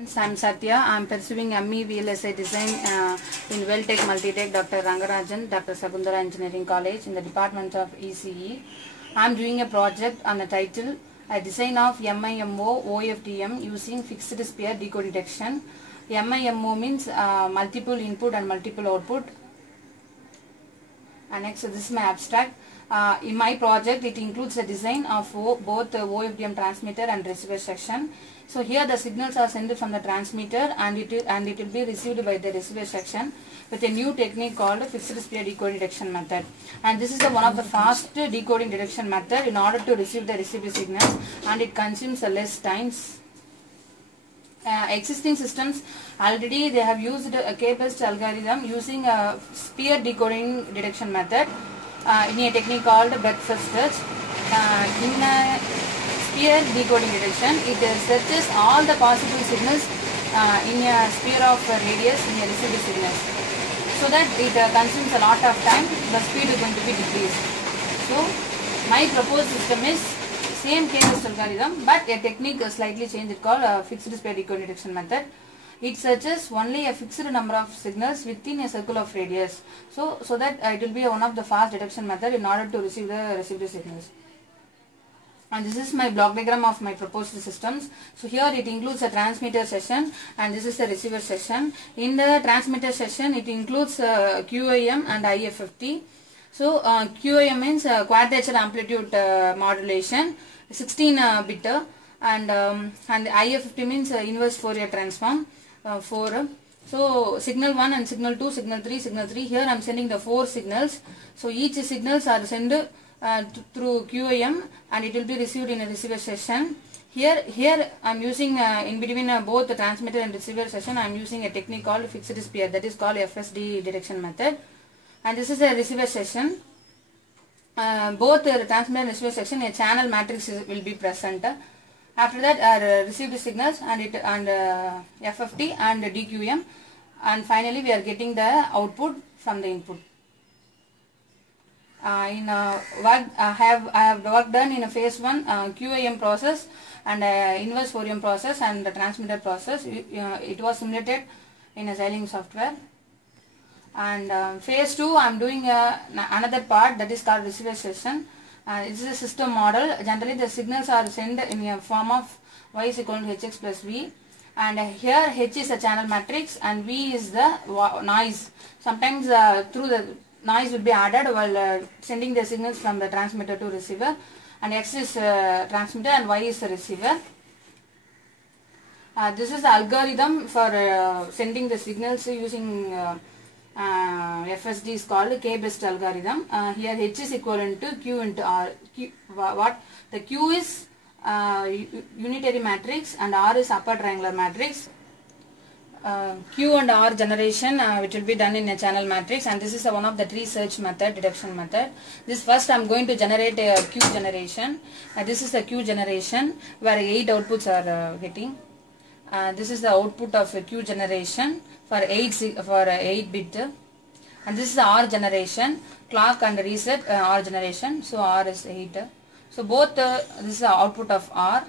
I'm Satya. I'm pursuing ME VLSI design in Welltech Multitech Dr. Rangarajan, Dr. Sagundara Engineering College in the Department of ECE. I'm doing a project on the title a design of MIMO OFDM using fixed sphere decode detection. MIMO means multiple input and multiple output. And next, this is my abstract. In my project, it includes the design of both the OFDM transmitter and receiver section. So here the signals are sent from the transmitter and it will be received by the receiver section with a new technique called fixed sphere decode detection method. And this is one of the fast decoding detection method in order to receive the receiver signals, and it consumes less times. Existing systems already they have used a K-based algorithm using a sphere decoding detection method in a technique called breadth-first search. In a sphere decoding detection, it searches all the possible signals in a sphere of radius in a received signals, so that it consumes a lot of time. The speed is going to be decreased. So my proposed system is same K-based algorithm, but a technique is slightly changed called fixed sphere decode detection method. It searches only a fixed number of signals within a circle of radius, so that it will be one of the fast detection method in order to receive the received signals. And this is my block diagram of my proposed systems. So here it includes a transmitter session and this is the receiver session. In the transmitter session, it includes QAM and IFFT. So QAM means quadrature amplitude modulation, 16 bit, and IFFT means inverse Fourier transform, 4. So signal 1 and signal 2, signal 3, signal 3. Here I am sending the 4 signals. So each signals are sent through QAM and it will be received in a receiver session. Here I am using in between both the transmitter and receiver session, I am using a technique called fixed sphere, that is called FSD detection method. And this is a receiver session. Both the transmitter and receiver section, a channel matrix will be present. After that are received signals and FFT and DQM, and finally we are getting the output from the input. I have work done in a phase 1 QAM process and inverse Fourier process and the transmitter process. It was simulated in a Xilinx software. And phase 2 I am doing another part, that is called receiver session. This is a system model. Generally the signals are sent in a form of y is equal to hx plus v, and here h is a channel matrix and v is the noise. Sometimes through the noise will be added while sending the signals from the transmitter to receiver, and x is transmitter and y is the receiver. This is the algorithm for sending the signals using FSD is called K-based algorithm. Here h is equivalent to q into r. The q is unitary matrix and r is upper triangular matrix. Q and R generation which will be done in a channel matrix, and this is one of the tree search method, detection method. This first I am going to generate a Q generation. This is the Q generation where 8 outputs are getting. This is the output of a Q generation for 8 bit, and this is the R generation, clock and reset R generation. So R is 8. So both this is the output of R.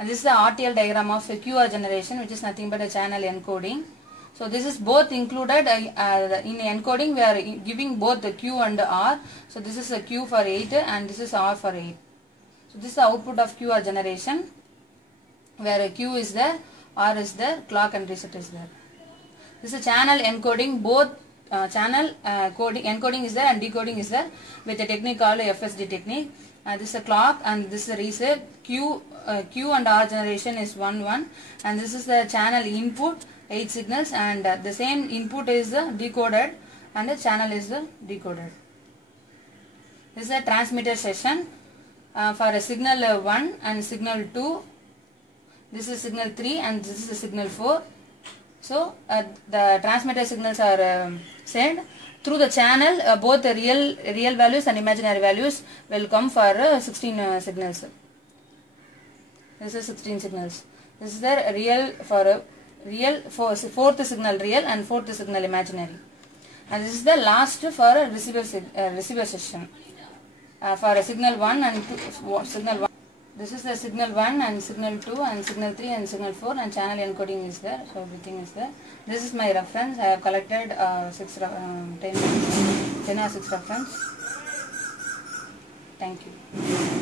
And this is the RTL diagram of QR generation, which is nothing but a channel encoding. So this is both included in encoding. We are giving both the Q and R. So this is a Q for 8 and this is R for 8. So this is the output of QR generation, where a Q is there, R is there, clock and reset is there. This is a channel encoding. Both channel encoding is there and decoding is there with a technique called FSD technique. This is a clock and this is a reset. Q and R generation is 1 1, and this is the channel input, 8 signals, and the same input is decoded and the channel is decoded. This is a transmitter session for a signal 1 and signal 2. This is signal 3 and this is signal 4. So the transmitter signals are sent through the channel. Both the real values and imaginary values will come for 16 signals. This is 16 signals. This is the real for fourth signal real and fourth signal imaginary. And this is the last for a receiver session for a signal 1 and signal 1. This is the signal 1 and signal 2 and signal 3 and signal 4, and channel encoding is there, so everything is there. This is my reference. I have collected 10 or 6 reference. Thank you.